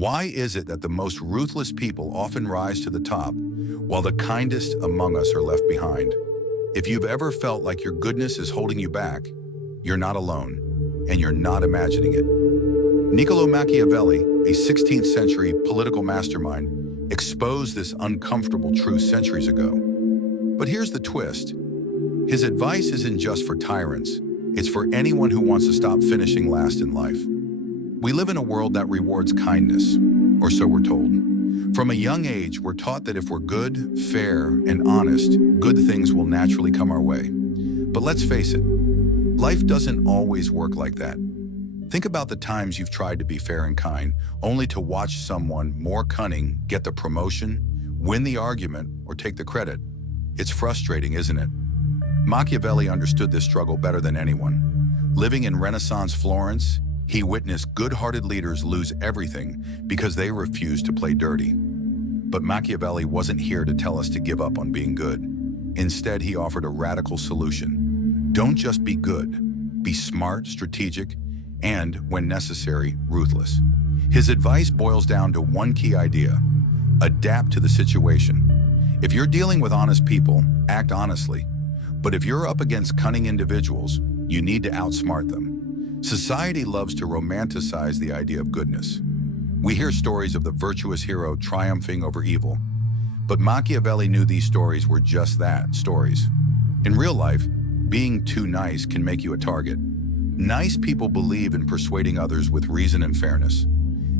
Why is it that the most ruthless people often rise to the top, while the kindest among us are left behind? If you've ever felt like your goodness is holding you back, you're not alone, and you're not imagining it. Niccolo Machiavelli, a 16th century political mastermind, exposed this uncomfortable truth centuries ago. But here's the twist. His advice isn't just for tyrants, it's for anyone who wants to stop finishing last in life. We live in a world that rewards kindness, or so we're told. From a young age, we're taught that if we're good, fair, and honest, good things will naturally come our way. But let's face it, life doesn't always work like that. Think about the times you've tried to be fair and kind, only to watch someone more cunning get the promotion, win the argument, or take the credit. It's frustrating, isn't it? Machiavelli understood this struggle better than anyone. Living in Renaissance Florence, he witnessed good-hearted leaders lose everything because they refused to play dirty. But Machiavelli wasn't here to tell us to give up on being good. Instead, he offered a radical solution. Don't just be good. Be smart, strategic, and, when necessary, ruthless. His advice boils down to one key idea: adapt to the situation. If you're dealing with honest people, act honestly. But if you're up against cunning individuals, you need to outsmart them. Society loves to romanticize the idea of goodness. We hear stories of the virtuous hero triumphing over evil. But Machiavelli knew these stories were just that, stories. In real life, being too nice can make you a target. Nice people believe in persuading others with reason and fairness.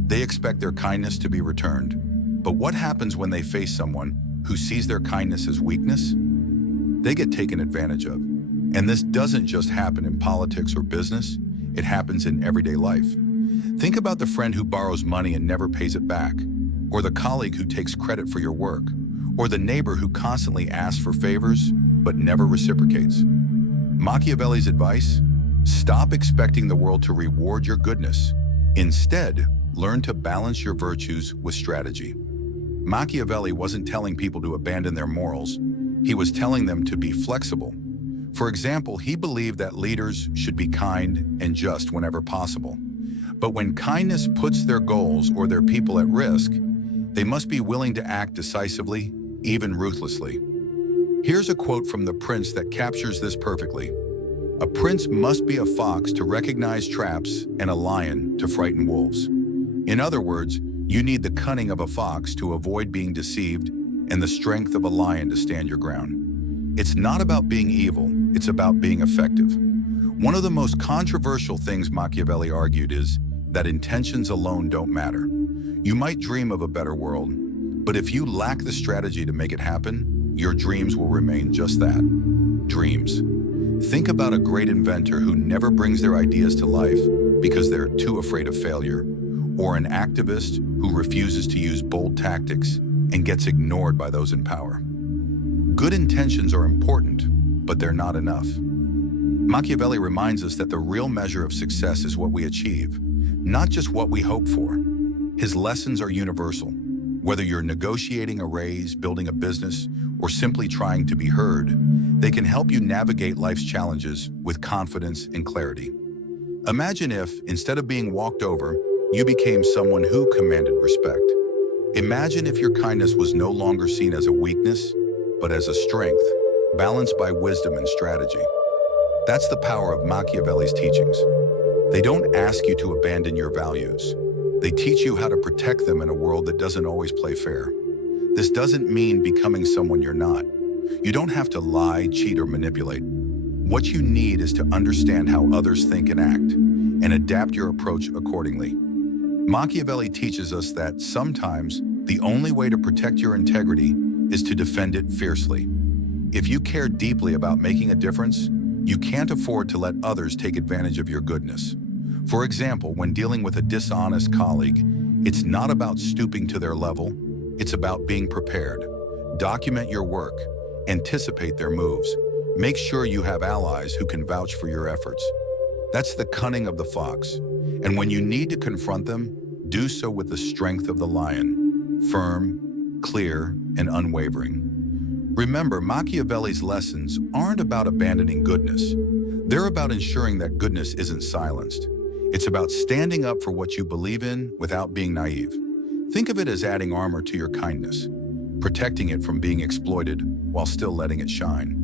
They expect their kindness to be returned. But what happens when they face someone who sees their kindness as weakness? They get taken advantage of. And this doesn't just happen in politics or business, it happens in everyday life. Think about the friend who borrows money and never pays it back, or the colleague who takes credit for your work, or the neighbor who constantly asks for favors but never reciprocates. Machiavelli's advice? Stop expecting the world to reward your goodness. Instead, learn to balance your virtues with strategy. Machiavelli wasn't telling people to abandon their morals, he was telling them to be flexible. For example, he believed that leaders should be kind and just whenever possible. But when kindness puts their goals or their people at risk, they must be willing to act decisively, even ruthlessly. Here's a quote from The Prince that captures this perfectly. A prince must be a fox to recognize traps and a lion to frighten wolves. In other words, you need the cunning of a fox to avoid being deceived and the strength of a lion to stand your ground. It's not about being evil, it's about being effective. One of the most controversial things Machiavelli argued is that intentions alone don't matter. You might dream of a better world, but if you lack the strategy to make it happen, your dreams will remain just that, dreams. Think about a great inventor who never brings their ideas to life because they're too afraid of failure, or an activist who refuses to use bold tactics and gets ignored by those in power. Good intentions are important, but they're not enough. Machiavelli reminds us that the real measure of success is what we achieve, not just what we hope for. His lessons are universal. Whether you're negotiating a raise, building a business, or simply trying to be heard, they can help you navigate life's challenges with confidence and clarity. Imagine if, instead of being walked over, you became someone who commanded respect. Imagine if your kindness was no longer seen as a weakness, but as a strength, balanced by wisdom and strategy. That's the power of Machiavelli's teachings. They don't ask you to abandon your values. They teach you how to protect them in a world that doesn't always play fair. This doesn't mean becoming someone you're not. You don't have to lie, cheat, or manipulate. What you need is to understand how others think and act, and adapt your approach accordingly. Machiavelli teaches us that sometimes the only way to protect your integrity is to defend it fiercely. If you care deeply about making a difference, you can't afford to let others take advantage of your goodness. For example, when dealing with a dishonest colleague, it's not about stooping to their level, it's about being prepared. Document your work, anticipate their moves, make sure you have allies who can vouch for your efforts. That's the cunning of the fox. And when you need to confront them, do so with the strength of the lion, firm, clear, and unwavering. Remember, Machiavelli's lessons aren't about abandoning goodness. They're about ensuring that goodness isn't silenced. It's about standing up for what you believe in without being naive. Think of it as adding armor to your kindness, protecting it from being exploited while still letting it shine.